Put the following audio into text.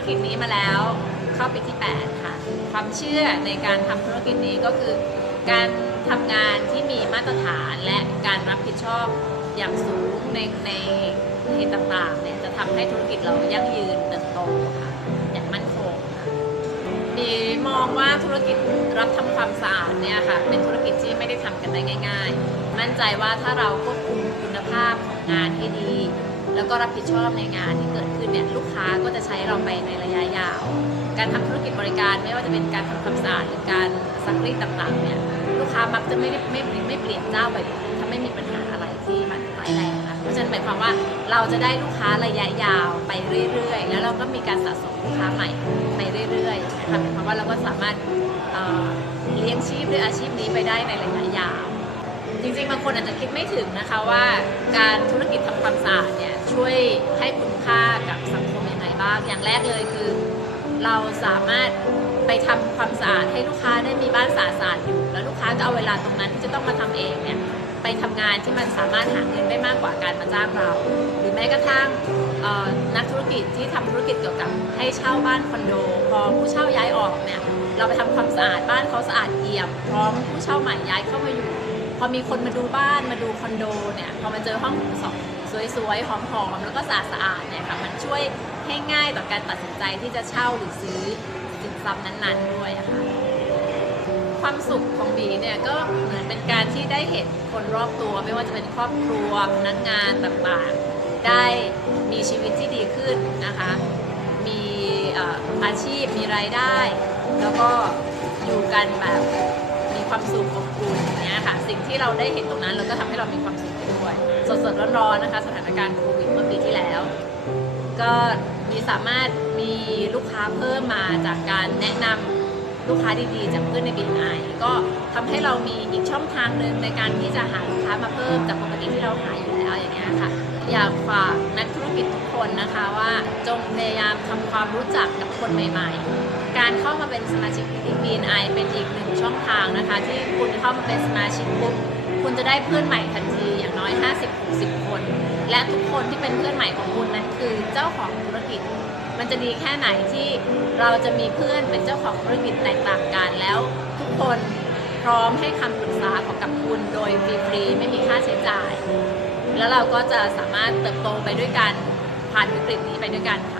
ธุรกิจนี้มาแล้วเข้าปีที่ 8 ค่ะ ความเชื่อในการทำธุรกิจนี้ก็คือ การทำงานที่มีมาตรฐานและการรับผิดชอบอย่างสูงในในเหตุต่างๆเนี่ยจะทำให้ธุรกิจเรายั่งยืนเติบโตค่ะ อย่างมั่นคงค่ะมีมองว่าธุรกิจรับทำความสะอาดเนี่ยค่ะเป็นธุรกิจที่ไม่ได้ทำกันได้ง่าย ๆ มั่นใจว่าถ้าเราควบคุมคุณภาพของงานให้ดี แล้วก็รับผิดชอบในงานที่เกิดขึ้นเนี่ยลูกค้าก็จะใช้เราไปในระยะยาว การทำธุรกิจบริการไม่ว่าจะเป็นการทำความสะอาดหรือการซักรีดต่างๆเนี่ยลูกค้ามักจะไม่ได้ไม่ไม่เปลี่ยนเจ้าไปถ้าไม่มีปัญหาอะไรที่มันร้ายแรงนะคะเพราะฉะนั้นหมายความว่าเราจะได้ลูกค้าระยะยาวไปเรื่อยๆ แล้วเราก็มีการสะสมลูกค้าใหม่ไปเรื่อยๆนะคะหมายความว่าเราก็สามารถเอ่อเลี้ยงชีพด้วยอาชีพนี้ไปได้ในระยะยาวางคนอาจจะคิดไม่ถึงนะคะว่าการธุรกิจทำความสะอาดเนี่ยช่วยให้คุณค่ากับสังคมยังไงบ้าง อย่างแรกเลยคือ เราสามารถไปทำความสะอาดให้ลูกค้าได้มีบ้านสะอาดอยู่ แล้วลูกค้าก็เอาเวลาตรงนั้นที่จะต้องมาทำเองเนี่ยไปทำงานที่มันสามารถหาเงินได้มากกว่าการมาจ้างเรา หรือแม้กระทั่งนักธุรกิจที่ทำธุรกิจเกี่ยวกับให้เช่าบ้านคอนโด พอผู้เช่าย้ายออกเนี่ยเราไปทำความสะอาดบ้านเขาสะอาดเอี่ยมพร้อมผู้เช่าใหม่ย้ายเข้ามาอยู่ พอมีคนมาดูบ้านมาดูคอนโดเนี่ยพอมาเจอห้องสองสวยๆหอมๆแล้วก็สะอาดๆเนี่ยค่ะมันช่วยให้ง่ายต่อการตัดสินใจที่จะเช่าหรือซื้อสินทรัพย์นั้นๆด้วยค่ะความสุขของบีเนี่ยก็เหมือนเป็นการที่ได้เห็นคนรอบตัวไม่ว่าจะเป็นครอบครัวพนักงานต่างๆ ได้มีชีวิตที่ดีขึ้นนะคะ มีอาชีพมีรายได้ แล้วก็อยู่กันแบบ ความสุขอบอุ่นอย่างเนี้ยค่ะ สิ่งที่เราได้เห็นตรงนั้นเราก็ทำให้เรามีความสุขไปด้วยสดๆร้อนๆนะคะ สถานการณ์โควิดเมื่อปีที่แล้ว ก็มีสามารถมีลูกค้าเพิ่มมาจากการแนะนำลูกค้าดีๆ จากเพื่อนในบินไอก็ทำให้เรามีอีกช่องทางหนึ่งในการที่จะหาลูกค้ามาเพิ่มจากปกติที่เราหาอยู่แล้วอย่างเงี้ยค่ะ อยากฝากนักธุรกิจทุกคนนะคะว่าจงพยายามทำความรู้จักกับคนใหม่ๆ การเข้ามาเป็นสมาชิก BNI เป็นอีกหนึ่ง ช่องทางนะคะ ที่คุณเข้ามาเป็นสมาชิกปุ๊บคุณจะได้เพื่อนใหม่ทันทีอย่างน้อย 50-60 คน และทุกคนที่เป็นเพื่อนใหม่ของคุณนั้นคือเจ้าของธุรกิจ มันจะดีแค่ไหนที่เราจะมีเพื่อนเป็นเจ้าของธุรกิจแตกต่างกันแล้ว ทุกคนพร้อมให้คำปรึกษาของกับคุณโดยฟรีๆไม่มีค่าใช้จ่าย แล้วเราก็จะสามารถเติบโตไปด้วยกันผ่านวิกฤตนี้ไปด้วยกันค่ะ